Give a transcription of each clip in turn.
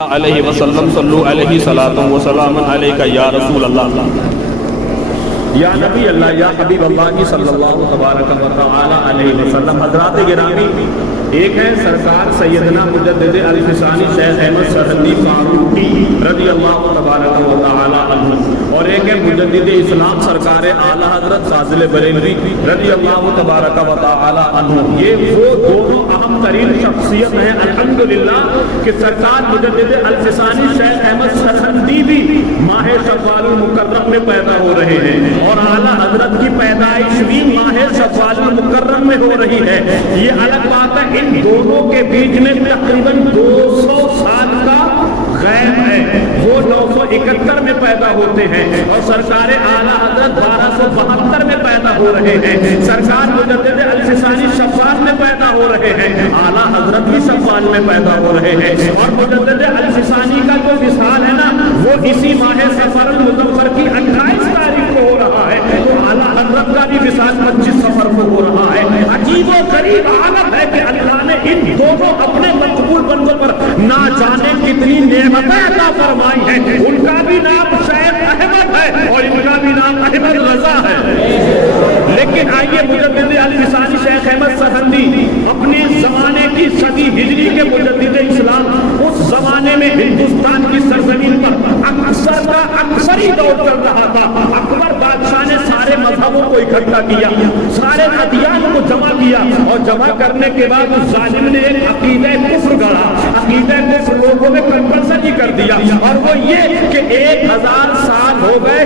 علیہ وسلم صلو علیہ صلاۃ و سلام علیک یا رسول اللہ یا نبی اللہ یا حبیب اللہ صلی اللہ تبارک و تعالی علیہ وسلم۔ حضرات گرامی، ایک ہے سرکار سیدنا مجدد الفسانی شیخ احمد سرہندی فاروقی رضی اللہ تبارک و تعالی عنہ، اور ایک ہے مجدد اسلام سرکار اعلیٰ حضرت فاضل بریلوی رضی اللہ تبارک و تعالی عنہ۔ یہ وہ دونوں اہم ترین شخصیت ہیں الحمدللہ کہ سرکار مجدد الفسانی شیخ احمد سرہندی بھی ماہ شوال المکرم میں پیدا ہو رہے ہیں، اور اعلیٰ حضرت کی پیدائش بھی ماہ شوال المکرم میں ہو رہی ہے۔ یہ الگ بات ہے، ان دونوں کے بیچ میں تقریباً 200 سال کا غیب ہے۔ وہ 971 میں پیدا ہوتے ہیں اور سرکار اعلیٰ حضرت 1272 میں پیدا ہو رہے ہیں۔ سرکار مجدد الفسانی شوال میں پیدا ہو رہے ہیں، اعلیٰ حضرت بھی شوال میں پیدا ہو رہے ہیں، اور مجدد الفسانی کا جو وصال ہے نا وہ اسی ماہ صفر المظفر کی 28 تاریخ کو ہو رہا ہے، تو اعلیٰ حضرت کا بھی وصال 25 صفر کو ہو رہا ہے۔ عجیب و غریب حالت ہے کہ اللہ نے ان دونوں اپنے مقبول بندوں پر نہ جانے کتنی نعمتیں عطا فرمائی ہیں۔ ان کا بھی نام شیخ احمد ہے اور ان کا بھی نام احمد رضا ہے۔ لیکن آئیے مجدد الفسانی شیخ احمد سرہندی اپنے زمانے کی صدی ہجری کے مجدد اسلام، اس زمانے میں ہندوستان کی سرزمین پر اکثر ہی دور چل رہا تھا۔ اکبر بادشاہ نے سارے مذہبوں کو اکٹھا کیا، سارے ادیان کو جمع کیا، اور جمع کرنے کے بعد اس ظالم نے ایک عقیدہ کفر گڑھا۔ عقیدہ کفر لوگوں میں کمپلسری کر دیا، اور وہ یہ کہ 1000 سال ہو گئے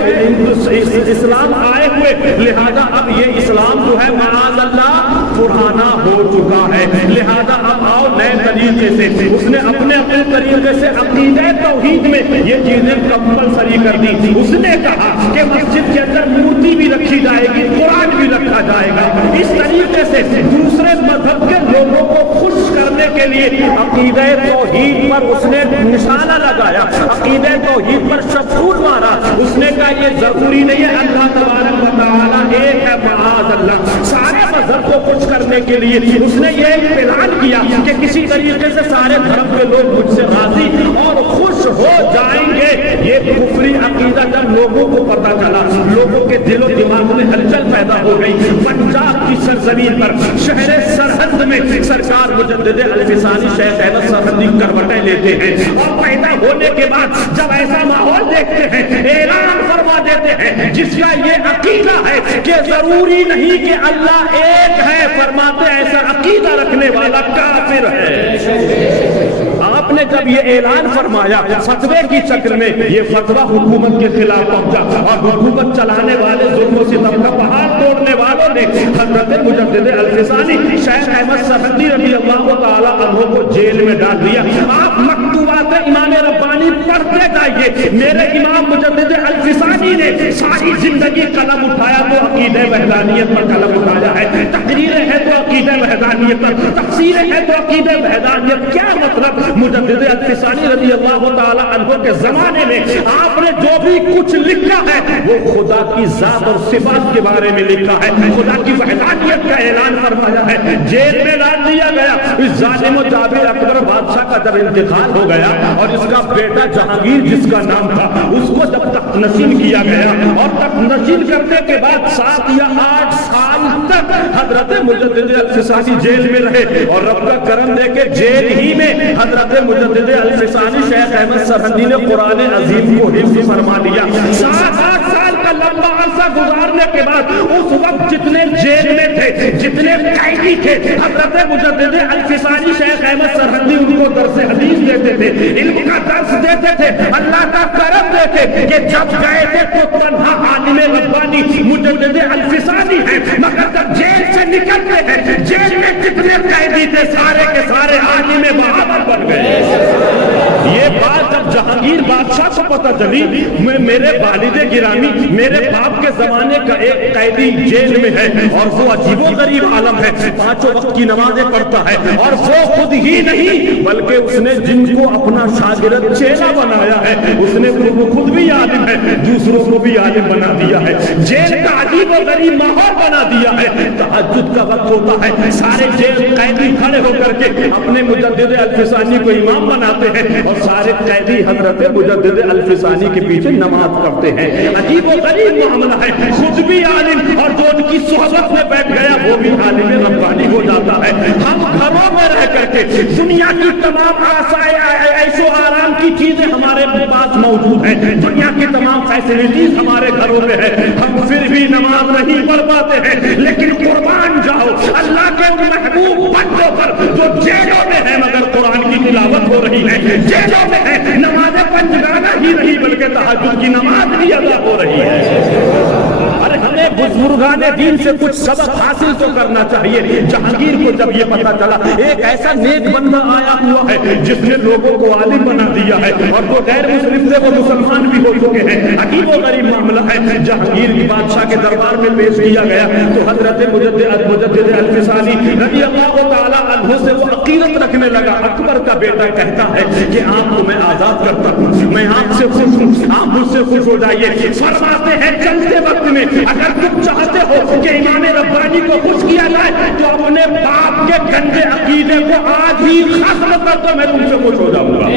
اسلام آئے ہوئے، لہذا اب یہ اسلام جو ہے معاذ اللہ پرانا ہو چکا ہے، لہذا اب آؤ نئے طریقے سے۔ اس نے اپنے طریقے سے عقیدہ توحید میں یہ چیزیں کمپلسری کر دی۔ اس نے کہا کہ مسجد کے اندر مورتی بھی رکھی جائے گی، قرآن بھی رکھا جائے گا۔ اس طریقے سے دوسرے مذہب کے لوگوں کو خوش کرنے کے لیے عقیدہ توحید پر اس نے نشانہ لگایا، عقیدہ توحید پر شفور مارا۔ اس نے کہا یہ ضروری نہیں ہے، اللہ تبارک و تعالی ایک ہے، معاذ اللہ۔ سارے مذہب کو خوش کرنے کے لیے اس نے یہ اعلان کیا کہ کسی طریقے سے سارے دھرم کے لوگ مجھ سے راضی اور خوش ہو جائیں گے۔ یہ کفری عقیدہ جب لوگوں کو پتہ چلا، لوگوں کے دل و دماغ میں ہلچل پیدا ہو گئی۔ پنجاب کی سرزمین پر شہر سرہند میں سرکار مجدد الفسانی شیخ احمد سرہندی کروٹیں لیتے ہیں، اور پیدا ہونے کے بعد جب ایسا ماحول دیکھتے ہیں اعلان فرما دیتے ہیں جس کا یہ عقیدہ ہے کہ ضروری نہیں کہ اللہ ایک ہے، فرماتے ایسا عقیدہ رکھنے والا کافر ہے۔ آپ نے جب یہ اعلان فرمایا فتوے کی شکل میں، یہ فتویٰ حکومت کے خلاف پہنچا، اور حکومت چلانے والے ظلم و ستم کا پہاڑ توڑنے والوں نے حضرت مجدد الفسانی شیخ احمد سرہندی رضی اللہ تعالی عنہ کو جیل میں ڈال دیا۔ آپ مکتوبات امام ربانی پڑھتے جائیے۔ میرے امام مجدد الفسانی نے ساری زندگی قلم اٹھایا تو عقیدہ وحدانیت پر قلم اٹھایا ہے، تحریریں ہیں تو عقیدہ وحدانیت پر، تفسیریں ہیں تو عقیدہ وحدانیت۔ کیا مطلب؟ مجدد الفسانی رضی اللہ تعالی عنہ کے زمانے میں آپ نے جو بھی کچھ لکھا ہے وہ خدا کی ذات اور صفات کے بارے میں لکھا ہے، خدا کی وحدانیت کا اعلان فرمایا ہے۔ جیل میں ڈال دیا گیا۔ اس ظالم و جابر اکبر بادشاہ کا جب انتقال ہو گیا اور اس کا بیٹا جہانگیر جس کا نام تھا اس کو جب تخت نشین کیا گیا، اور تخت نشین کرنے کے بعد 7 یا 8 سال تک حضرت مجدد الفسانی جیل میں رہے، اور رب کا کرم دے کے جیل ہی میں حضرت مجدد الفسانی شیخ احمد سرہندی نے قرآن عظیم کو حفظ فرما لیا۔ 7-8 سال کا لمبا عرصہ گزارنے کے بعد اس وقت جتنے جیل میں تھے، جتنے قیدی تھے، حضرت مجدد الفسانی شیخ احمد سرہندی ان کو درس حدیث دیتے تھے، علم کا درس دیتے تھے۔ اللہ کا کرم دیکھے کہ جب گئے تھے تو تنہا عالم ربانی مجدد الفسانی ہے، مگر جب جیل سے نکلتے ہیں جیل میں جتنے قیدی تھے سارے کے سارے عالم بہادر بن گئے۔ یہ بات جب جہانگیر بادشاہ کو پتہ چلی میرے والد گرامی میرے باپ کے زمانے کا ایک قیدی جیل میں ہے اور وہ عجیب و غریب عالم ہے، 5 وقت کی نمازیں پڑھتا ہے، اور وہ خود ہی نہیں بلکہ اس نے جن کو اپنا شاگرد چیلا بنایا ہے اس نے وہ خود بھی عالم ہے، دوسروں کو بھی عالم بنا دیا ہے، جیل کا عجیب و غریب ماحول بنا دیا ہے۔ تہجد کا وقت ہوتا ہے، سارے جیل قیدی کھڑے ہو کر کے اپنے مجدد الفسانی کو امام بناتے ہیں اور سارے قیدی حضرت مجدد الفسانی کے پیچھے نماز پڑھتے ہیں۔ عجیب و غریب معاملہ ہے، خود بھی عالم اور جو ان کی صحبت میں بیٹھ گیا وہ بھی عالم ربانی ہو جاتا ہے۔ ہم گھروں میں رہ کر کے دنیا کی تمام عیش و آرام کی چیزیں ہمارے پاس موجود ہیں، دنیا کی تمام فیسلٹیز ہمارے گھروں میں ہے، ہم پھر بھی نماز نہیں پڑھ پاتے ہیں۔ لیکن قربان جاؤ اللہ کے ان محبوب بندوں پر جو جیلوں میں ہیں مگر قرآن کی تلاوت ہو رہی ہے، جیلوں میں ہے نماز پنجگانہ ہی نہیں بلکہ تہجد کی نماز بھی ادا ہو رہی ہے۔ ارے ہمیں بزرگان دین سے کچھ سبق حاصل تو کرنا چاہیے۔ جہانگیر کو جب یہ پتا چلا ایک ایسا نیک بندہ آیا ہوا ہے جس نے لوگوں کو عالم بنا دیا ہے اور جو غیر مسلم سے وہ مسلمان بھی ہو چکے ہیں، عجیب و غریب معاملہ ہے، جہانگیر کی بادشاہ کے دربار میں پیش کیا گیا تو حضرت مجدد الفسانی رضی اللہ تعالی عنہ سے وہ عقیدت رکھنے لگا۔ اکبر کا بیٹا کہتا ہے کہ آپ کو میں آزاد کرتا ہوں، میں آپ سے خوش ہوں، آپ مجھ سے خوش ہو جائیے۔ فرماتے ہیں چلتے وقت میں اگر تم چاہتے ہو کہ امام ربانی کو خوش کیا جائے تو اپنے باپ کے گندے عقیدے کو آج ہی ختم کر دو، میں تم سے خوش ہو جاؤں گا۔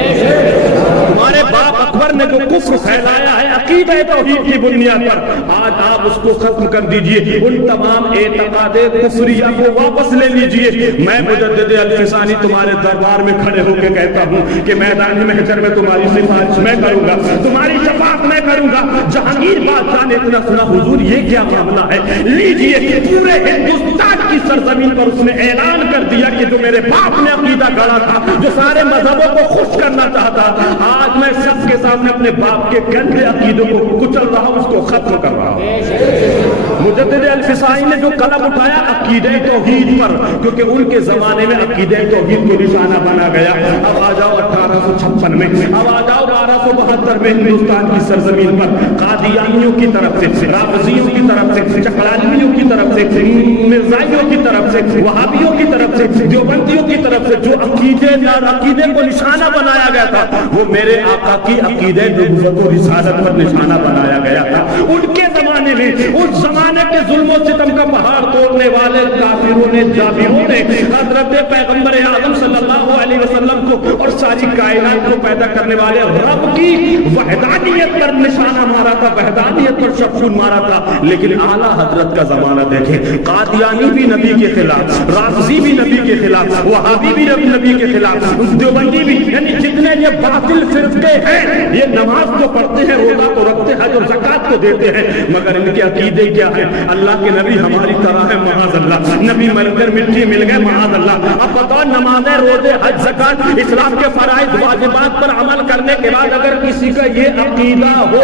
تمہارے باپ اکبر نے جو کفر پھیلایا ہے عقیدہ توحید کی بنیاد پر، آج آپ اس کو ختم کر دیجئے، ان تمام اعتقاد کفریہ کو واپس لے لیجئے۔ میں مجدد الفسانی تمہارے دربار میں کھڑے ہو کے کہتا ہوں کہ میدان محشر میں تمہاری سفارش میں کروں گا، تمہاری شفاعت میں کروں گا۔ جہانگیر بادشاہ نے اتنا سنا، حضور یہ کیا معاملہ ہے؟ لیجئے، پورے ہندوستان کی سرزمین پر اس نے اعلان کر دیا کہ جو میرے باپ نے عقیدہ گڑا تھا، جو سارے مذہبوں کو خوش کرنا چاہتا، آج میں سب کے سامنے اپنے باپ کے گندے عقیدوں کو کچل رہا ہوں، اس کو ختم کر رہا ہوں۔ مجدد الفسانی نے جو قلم اٹھایا عقیدہ توحید پر، کیونکہ ان کے زمانے میں عقیدہ توحید کو نشانہ بنا گیا۔ اب آ جاؤ 1856 میں، اب آ جاؤ 1272 میں ہندوستان کی سرزمین پر قادیانیوں کی طرف سے، رافضیوں کی طرف سے، چکلالویوں کی طرف سے، مرزائیوں کی طرف سے، وہابیوں کی طرف سے، دیوبندیوں کی طرف سے جو عقیدے کو نشانہ بنایا گیا تھا وہ میرے آقا کی عقیدہ نبوت و رسالت پر نشانہ بنایا گیا تھا۔ ان کے زمانے میں اس زمانے کے ظلم و ستم کا پہاڑ توڑنے والے کافروں نے، جابروں نے حضرت پیغمبر اعظم صلی اللہ علیہ وسلم کو اور ساری کائنات کو پیدا کرنے والے رب کی وحدانیت پر نشانہ مارا تھا، وحدانیت پر شفشون مارا تھا۔ لیکن اعلیٰ حضرت کا زمانہ دیکھیں، قادیانی بھی نبی کے خلاف، رافضی بھی نبی کے خلاف، وہابی بھی نبی کے خلاف، دیوبندی بھی، یعنی جتنے یہ باطل فرقے ہیں یہ نماز تو پڑھتے ہیں، روزہ تو رکھتے ہیں اور زکات تو دیتے ہیں، مگر ان کے عقیدے کیا ہے؟ اللہ کے نبی ہماری طرح ہے معاذ اللہ، نبی مر کر مٹی مل گئے معاذ اللہ۔ اب بتاؤ نمازیں، روزے، حج، زکات، اسلام کے فرائض واجبات پر عمل کرنے کے بعد اگر کسی کا یہ عقیدہ ہو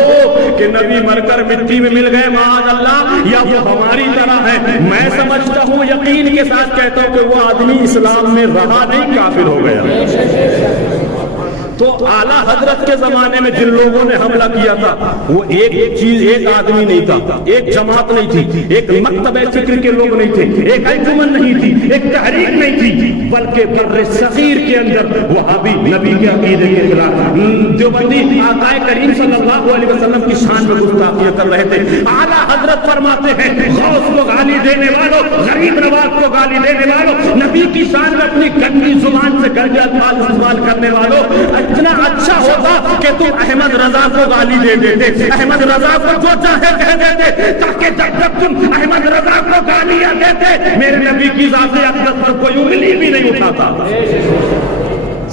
کہ نبی مر کر مٹی میں مل گئے معاذ اللہ یا وہ ہماری طرح ہے، میں سمجھتا ہوں یقین کے ساتھ کہتا ہوں کہ وہ آدمی اسلام میں رہا نہیں، کافر ہو گیا۔ تو اعلیٰ حضرت کے زمانے میں جن لوگوں نے حملہ کیا تھا وہ ایک آدمی نہیں تھا، ایک جماعت نہیں تھی، ایک مکتب فکر کے لوگ نہیں تھے، ایک انجمن نہیں تھی، ایک تحریک نہیں تھی، بلکہ بر صغیر کے اندر وہابی نبی کے عقیدے کے خلاف، دیوبندی آقا کریم صلی اللہ علیہ وسلم کی شان میں گستاخیاں کر رہے تھے۔ اعلیٰ حضرت فرماتے ہیں غوث کو گالی دینے والوں، غریب نواز کو گالی دینے والوں، نبی کی شان میں اپنی گندی زبان سے گندے الفاظ استعمال کرنے والوں، اتنا اچھا ہوگا کہ تم احمد رضا کو گالی دے دیتے، احمد رضا کو جو چاہے کہہ دیتے، تاکہ جب تک تم احمد رضا کو گالیاں دیتے میرے نبی کی ذات اقدس پر کوئی انگلی بھی نہیں اٹھاتا۔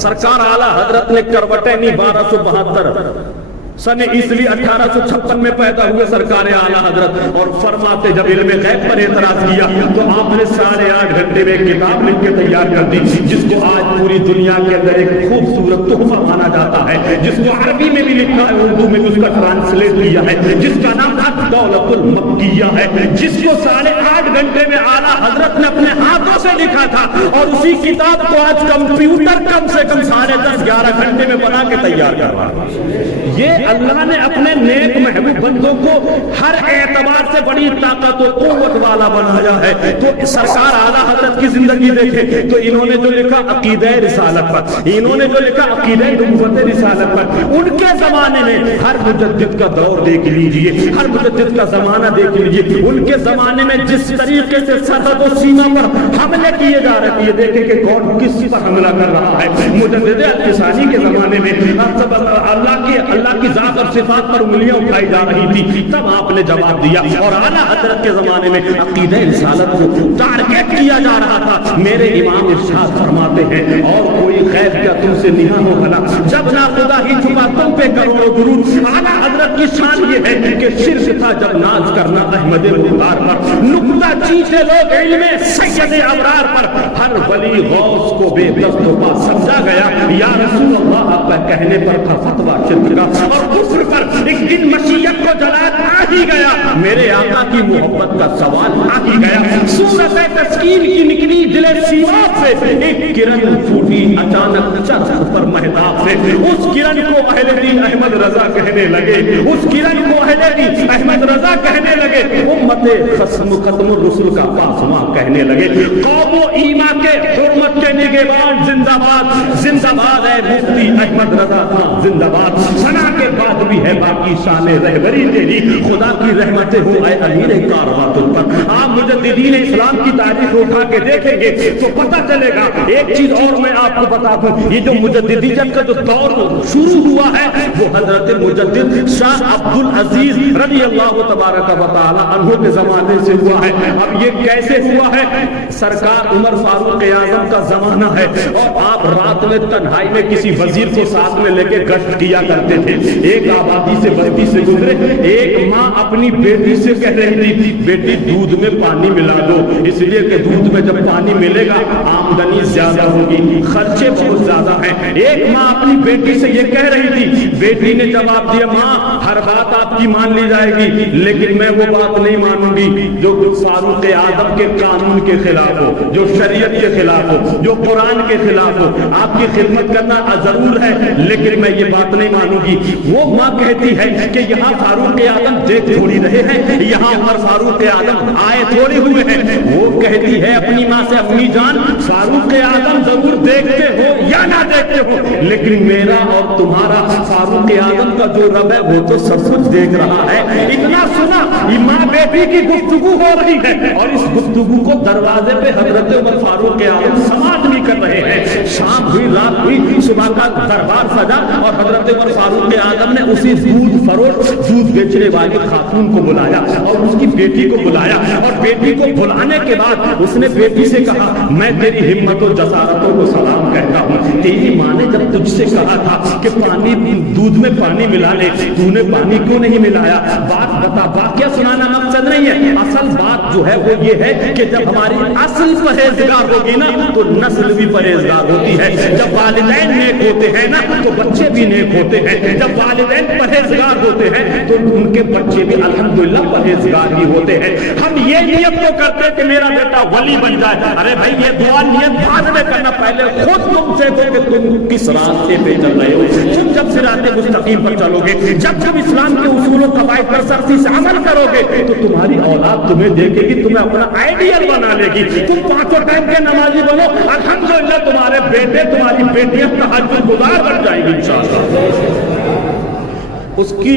سرکار اعلیٰ حضرت نے کروٹینی 1272 سن عیسوی 1856 میں پیدا ہوئے سرکار اعلیٰ حضرت، اور فرماتے جب علم غیب پر اعتراض کیا تو آپ نے 8.5 گھنٹے میں ایک کتاب لکھ کے تیار کر دی جس کو آج پوری دنیا کے اندر ایک خوبصورت تحفہ مانا جاتا ہے، جس کو عربی میں بھی لکھا ہے، اردو میں بھی اس کا ٹرانسلیٹ کیا ہے، جس کا نام دولت المکیہ ہے، جس کو 8.5 8 گھنٹے میں اعلیٰ حضرت نے اپنے ہاتھوں سے لکھا تھا، اور اسی کتاب کو آج کمپیوٹر کم سے کم 10.5-11 گھنٹے میں بنا کے تیار کر رہا ہے۔ یہ اللہ نے اپنے نیک محبوب بندوں کو ہر اعتبار سے بڑی طاقت و قوت والا بنایا ہے۔ تو سرکار اعلیٰ حضرت کی زندگی دیکھے تو انہوں نے جو لکھا عقیدہ رسالت پر، انہوں نے جو لکھا عقیدہ نبوت رسالت پر، ان کے زمانے میں ہر مجدد کا دور دیکھ لیجئے، ہر مجدد کا زمانہ دیکھ لیجئے، ان کے زمانے میں جس طریقے سے سرحد و سیما پر حملے کیے جا رہے تھے، دیکھیں کہ کون کس پر حملہ کر رہا ہے۔ مجدد الفسانی کے زمانے میں اللہ کی ذات اور صفات پر انگلیاں اٹھائی جا رہی تھی، تب آپ نے جواب دیا، اور اعلیٰ حضرت کے زمانے میں عقیدہ رسالت کو ٹارگیٹ کیا جا رہا تھا۔ میرے امام ارشاد فرماتے ہیں، اور کوئی غیب کیا تم سے نہاں ہو بھلا، جب نہ خدا ہی چھپا تم پہ کروڑوں درود۔ اعلیٰ حضرت کی شان یہ ہے کہ شرک تھا جب ناز کرنا احمد مختار پر، نکتہ چیزیں لوگ علم سید ابرار پر، ہر ولی غوث کو بے دست و پا سمجھا گیا۔ یا رسول اللہ آپ کا کہنے پر تھا فتویٰ شرک کا، اور کفر پر ایک دن مشیت کو جلال آ ہی گیا، میرے آقا کی محبت کا سوال آ ہی گیا۔ صورت تسکین کی نکلی دل سیماب سے ایک کرن پھوٹی اچانک چرخ پر مہتاب سے، اس کرن کو اہل دین احمد رضا کہنے لگے، اس کرن کو اہل دین احمد رضا کہنے لگے، امت ختم الرسل کا پاسواں کہنے لگے، قوم و ایمان کے حرمت کے نگہبان زندہ باد، زندہ باد ہے مفتی احمد رضا خان زندہ باد، سنا کے بعد بھی ہے باقی شان رہبری تیری، خدا کی رحمتیں ہو اے امیر کارواں تم پر۔ آپ مجددین اسلام کی تاریخ اٹھا کے دیکھیں گے تو پتہ چلے گا۔ ایک چیز اور میں آپ کو بتا دوں، یہ جو مجددیت کا جو دور شروع ہوا ہے وہ حضرت مجدد شاہ عبد العزیز رضی اللہ تبارک و تعالی عنہ کے زمانے سے ہوا ہے۔ اب یہ کیسے ہوا ہے؟ سرکار عمر فاروق اعظم کا زمانہ ہے، اور آپ رات میں تنہائی میں کسی وزیر کو ساتھ میں لے کے گشت کیا کرتے تھے۔ ایک آبادی سے بستی سے گزرے، ایک ماں اپنی بیٹی سے کہہ رہی تھی بیٹی دودھ میں پانی ملا دو، اس لیے کہ دودھ میں جب پانی ملے گا آمدنی زیادہ ہوگی، خرچے بہت زیادہ ہیں۔ ایک ماں اپنی بیٹی سے یہ کہہ رہی تھی، بیٹی نے جواب دیا ماں ہر بات آپ کی مان لی جائے گی، لیکن میں وہ بات نہیں مانوں گی جو فاروق اعظم کے قانون کے خلاف ہو، جو شریعت کے خلاف ہو، جو قرآن کے خلاف ہو۔ آپ کی خدمت کرنا ضرور ہے لیکن میں یہ بات نہیں مانوں گی۔ وہ ماں کہتی ہے کہ یہاں فاروق اعظم دیکھ تھوڑی رہے ہیں، یہاں عمر فاروق اعظم آئے تھوڑے ہوئے ہیں۔ وہ کہتی ہے اپنی ماں سے اپنی جان فاروق اعظم ضرور دیکھتے ہو یا نہ دیکھتے ہو، لیکن میرا اور تمہارا فاروق اعظم کا جو رب ہے وہ تو سب کچھ دیکھ رہا ہے۔ اتنا سنا ماں بیٹی کی گفتگو ہو رہی ہے، اور اس گفتگو کو دروازے پہ حضرت عمر فاروق اعظم سماعت بھی کر رہے ہیں۔ شام ہوئی، رات ہوئی، صبح کا دربار سجا، اور حضرت عمر فاروق اعظم نے اسی دودھ فروش دودھ بیچنے والی خاتون کو بلایا اور اس کی بیٹی کو بلایا، اور بیٹی کو بلانے کے بعد اس نے بیٹی سے کہا میں تیری ہمت و جسارتوں کو سلام کہتا ہوں، تیری ماں نے جب تجھ سے کہا تھا کہ پانی دودھ میں پانی ملا لے، تو نے پانی کیوں نہیں ملایا؟ بات بتا، واقعہ سنانا مقصد نہیں ہے، اصل بات جو ہے وہ یہ ہے کہ جب ہماری اصل پرہیزگار ہوگی نا تو نسل بھی پرہیزگار ہوتی ہے۔ جب والدین نیک ہوتے ہیں نا تو بچے بھی نیک ہوتے ہیں، جب والدین پرہیزگار ہوتے ہیں تو ان کے بچے بھی الحمدللہ پرہیزگار ہی ہوتے ہیں۔ ہم یہ نیت تو کرتے ہیں کہ میرا بیٹا ولی بن جائے، ارے بھائی یہ دعا نیت بعد میں کرنا، پہلے خود تم دیکھو کہ تم کس راستے پہ چل رہے ہو۔ تم جب صراط مستقیم پر چلو گے، جب تم اسلام کے اصول و قواعد پر سختی سے عمل کرو گے تو تمہاری اولاد تمہیں دیکھے گی، تمہیں اپنا آئیڈیل بنا لے گی، تم پانچوں ٹائم کے نمازی بنو، الحمدللہ تمہارے بیٹے تمہاری بیٹیاں تہجد گزار بن جائیں گی انشاءاللہ۔ اس کی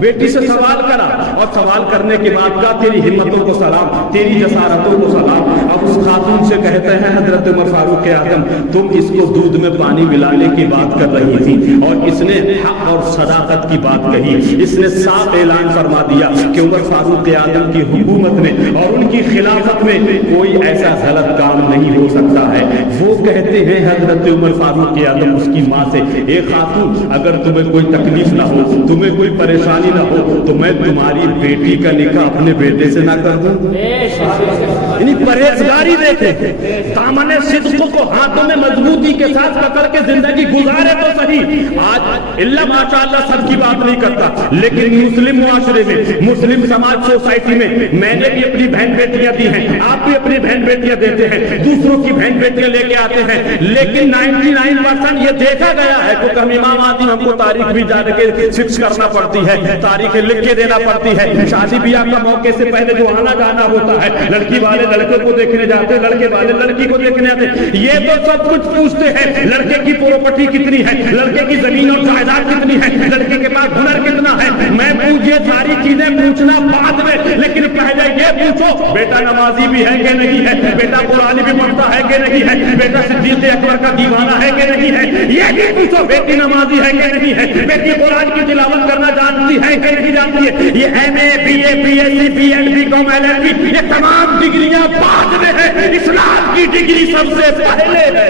بیٹی سے سوال کرا، اور سوال کرنے کے بعد کہا تیری ہمتوں کو سلام، تیری جسارتوں کو سلام۔ اب اس خاتون سے کہتے ہیں حضرت عمر فاروق اعظم تم اس کو دودھ میں پانی ملانے کی بات کر رہی تھی، اور اس نے حق اور صداقت کی بات کہی، اس نے صاف اعلان فرما دیا کہ عمر فاروق اعظم کی حکومت میں اور ان کی خلافت میں کوئی ایسا غلط کام نہیں ہو سکتا ہے۔ وہ کہتے ہیں حضرت عمر فاروق اعظم اس کی ماں سے، اے خاتون اگر تمہیں کوئی تکلیف نہ ہو، تم تمہیں کوئی پریشانی نہ ہو تو میں تمہاری بیٹی کا نکاح اپنے بیٹے سے نہ کر دوں؟ یعنی پرہیزگاری دیکھیں، دامن صدق کو ہاتھوں میں مضبوطی کے ساتھ پکڑ کے زندگی گزارے تو صحیح۔ آج اللہ ماشاءاللہ سب کی بات نہیں کرتا، لیکن مسلم معاشرے میں، مسلم سماج سوسائٹی میں نے بھی اپنی بہن بیٹیاں دی ہیں، آپ بھی اپنی بہن بیٹیاں دیتے ہیں، دوسروں کی بہن بیٹیاں لے کے آتے ہیں، لیکن 99% یہ دیکھا گیا ہے کہ ہم امام آدمی ہم کو تاریخ بھی جا کے فکس کرنا پڑتی ہے، تاریخیں لکھ کے دینا پڑتی ہے۔ شادی بیاہ کا موقع سے پہلے جو آنا جانا ہوتا ہے، لڑکی والے لڑکے کو دیکھنے جاتے ہیں، لڑکے والے لڑکی کو دیکھنے آتے ہیں، یہ تو سب کچھ پوچھتے ہیں، لڑکے کی پراپرٹی کتنی ہے، لڑکے کی زمین اور جائیداد کتنی ہے، لڑکے کے پاس ہنر کتنا ہے۔ میں یہ ساری چیزیں پوچھنا بعد میں، لیکن پہلے یہ پوچھو بیٹا نمازی بھی ہے کہ نہیں ہے، بیٹا قرآن بھی پڑھتا ہے کہ نہیں ہے، بیٹا صدیق اکبر کا دیوانہ ہے کہ نہیں ہے، یہ بھی پوچھو بیٹی نمازی ہے کہ نہیں ہے، بیٹی قرآن کی تلاوت کرنا جانتی ہے کہ نہیں جانتی ہے۔ یہ M A, B A, P H D, B Ed, B Com, L L B, یہ تمام ڈگریاں بعد میں ہیں، اسلام کی ڈگری سب سے پہلے ہے۔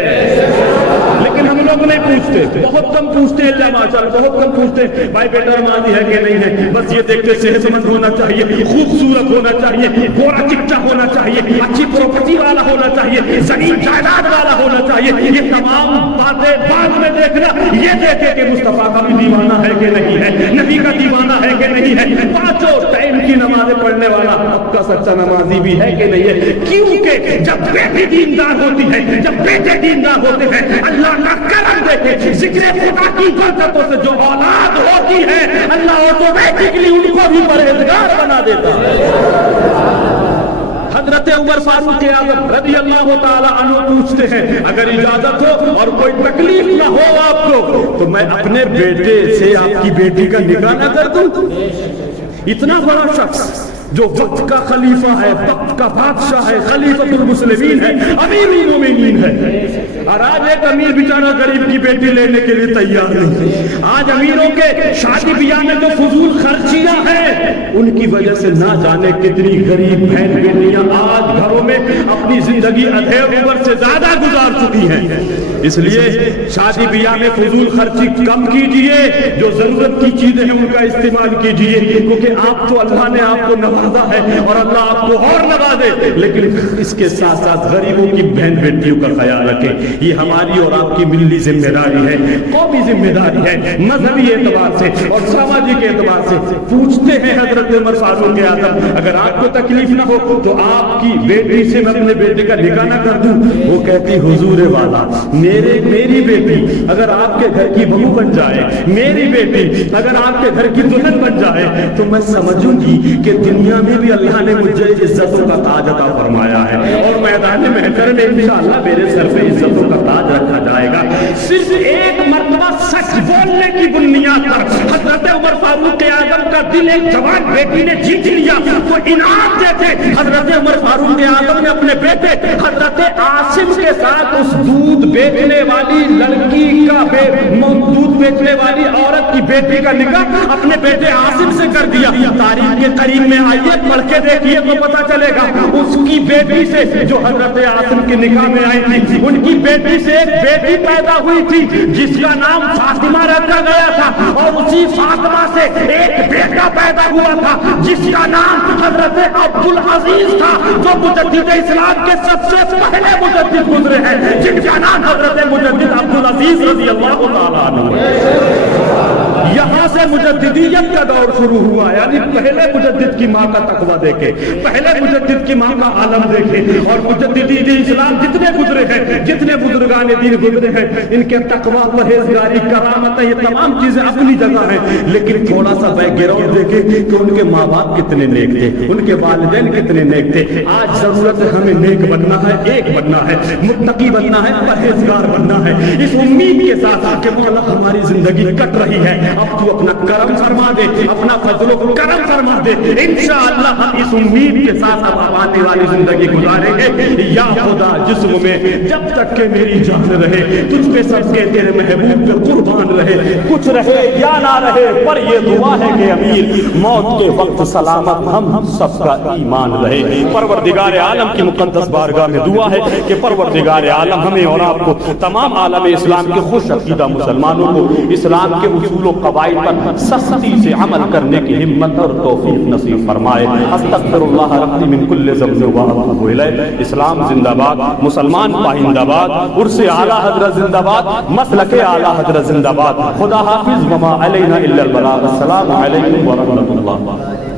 لیکن ہم لوگ نہیں پوچھتے، بہت کم پوچھتے ہیں، اللہ ماشاءاللہ بہت کم پوچھتے ہیں بھائی بیٹا نمازی ہے کہ نہیں ہے۔ بس یہ دیکھتے صحت مند ہونا چاہیے، خوبصورت ہونا چاہیے، گورا چکچا ہونا چاہیے، اچھی پراپرٹی والا ہونا چاہیے، زمین جائیداد والا ہونا چاہیے۔ یہ تمام باتیں بعد میں دیکھنا، یہ دیکھے کہ مصطفیٰ کا بھی دیوانہ ہے کہ نہیں ہے، نبی کا دیوانہ ہے کہ نہیں ہے، پانچوں ٹائم کی نمازیں پڑھنے والا اب کا سچا نمازی بھی ہے کہ نہیں ہے۔ کیونکہ جب بیٹی دیندار ہوتی ہے، جب بیٹے دیندار ہوتے ہیں، اللہ کا کرم دیکھے، ذکر خدا کی برکتوں سے جو اولاد ہوتی ہے، اللہ آٹومیٹکلی ان کو بھی پرہیزگار بنا دیتا ہے۔ حضرت عمر فاروق اعظم رضی اللہ تعالی عنہ پوچھتے ہیں اگر اجازت ہو اور کوئی تکلیف نہ ہو آپ کو تو میں اپنے بیٹے سے آپ کی بیٹی کا نکاح نہ کر دوں؟ اتنا بڑا شخص جو وقت کا خلیفہ ہے، وقت کا بادشاہ ہے، خلیفۃ المسلمین ہے، امیر المومنین ہے، اور آج ایک امیر بیچارہ غریب کی بیٹی لینے کے لیے تیار نہیں۔ آج امیروں کے شادی بیاہ میں جو فضول خرچیاں ہیں ان کی وجہ سے نہ جانے کتنی غریب بہن بیٹیاں آج گھروں میں اپنی زندگی ادھیڑ عمر سے زیادہ گزار چکی ہیں۔ اس لیے شادی بیاہ میں فضول خرچی کم کیجئے، جو ضرورت کی چیزیں ہیں ان کا استعمال کیجئے، کیونکہ آپ تو اللہ نے آپ کو نوازا ہے اور اللہ آپ کو اور نوازے، لیکن اس کے ساتھ ساتھ غریبوں کی بہن بیٹیوں کا خیال رکھیں۔ یہ ہماری اور آپ کی ملی ذمہ داری ہے، قومی ذمہ داری ہے، مذہبی اعتبار سے اور سماجی کے اعتبار سے۔ پوچھتے ہیں حضرت عمر فاروق اعظم اگر آپ کو تکلیف نہ ہو تو آپ کی بیٹی سے میں اپنے بیٹے کا نکاح نہ کر دوں؟ وہ کہتی حضور والا میری بیٹی اگر آپ کے گھر کی بہو بن جائے، میری بیٹی اگر آپ کے گھر کی دلہن بن جائے تو میں سمجھوں گی کہ دنیا میں بھی اللہ نے مجھے عزتوں کا تاج عطا فرمایا ہے اور میدان محشر میں انشاءاللہ میرے سر پہ عزتوں کا تاج رکھا جائے گا۔ صرف ایک مرتبہ سچ بولنے کی بنیاد پر حضرت عمر فاروق اعظم کا دل ایک جوان بیٹی نے جیت لیا تو انعام دیتے حضرت عمر فاروق اعظم نے اپنے بیٹے حضرت عاصم کے ساتھ اس دودھ بیچنے والی لڑکی کا دودھ بیچنے والی عورت کی بیٹی کا نکاح اپنے بیٹے عاصم سے کر دیا۔ تاریخ کے قریب میں آئیے پڑھ کے دیکھیے تو پتہ چلے گا اس کی بیٹی سے جو حضرت عاصم کے نکاح میں آئی تھی، ان کی بیٹی سے ایک بیٹی پیدا ہوئی تھی جس کا نام فاطمہ رکھا گیا تھا، اور اسی فاطمہ سے ایک بیٹا پیدا ہوا تھا جس کا نام حضرت عبدالعزیز تھا، جو مجدد اسلام کے سب سے پہلے مجدد گزرے ہیں، جن کا نام حضرت مجدد عبدالعزیز رضی اللہ تعالیٰ عنہ ہے۔ یہاں سے مجددیت کا دور شروع ہوا، یعنی پہلے مجدد کی ماں کا تقویٰ دیکھے، پہلے مجدد کی ماں کا عالم دیکھے، اور مجددین اسلام جتنے گزرے ہیں، جتنے بزرگان دین گزرے ہیں، ان کے تقویٰ، پرہیزگاری، کرامت، یہ تمام چیزیں اپنی جگہ ہیں، لیکن تھوڑا سا بیک گراؤنڈ دیکھیں کہ ان کے ماں باپ کتنے نیک تھے، ان کے والدین کتنے نیک تھے۔ آج ضرورت ہے ہمیں نیک بننا ہے، ایک بننا ہے، متقی بننا ہے، پرہیزگار بننا ہے، اس امید کے ساتھ کہ مولا ہماری زندگی کٹ رہی ہے، اب تو اپنا کرم فرما دے، اپنا فضل و کرم فرما دے، انشاءاللہ ہم اس امید کے ساتھ اب آنے والی زندگی گزاریں گے۔ یا خدا جسم میں جب تک کہ میری جان رہے تجھ پہ سب کے تیرے محبوب پہ قربان رہے، کچھ رہے یا نہ رہے، پر یہ دعا ہے کہ امیر موت کے وقت سلامت ہم سب کا ایمان رہے۔ پروردگار عالم کی مقدس بارگاہ میں دعا ہے کہ پروردگار عالم ہمیں اور آپ کو، تمام عالم اسلام کے خوش عقیدہ مسلمانوں کو اسلام کے اصول و قواعد پر سختی سے عمل کرنے کی ہمت اور توفیق نصیب فرمائے۔ استغفر اللہ ربی من کل ذنب واتوب الیہ۔ اسلام زندہ باد، مسلمان پائندہ باد، عرس اعلیٰ حضرت زندہ باد، مسلک اعلیٰ حضرت زندہ باد۔ خدا حافظ، وما علینا الا البلاغ۔ السلام علیکم ورحمۃ اللہ۔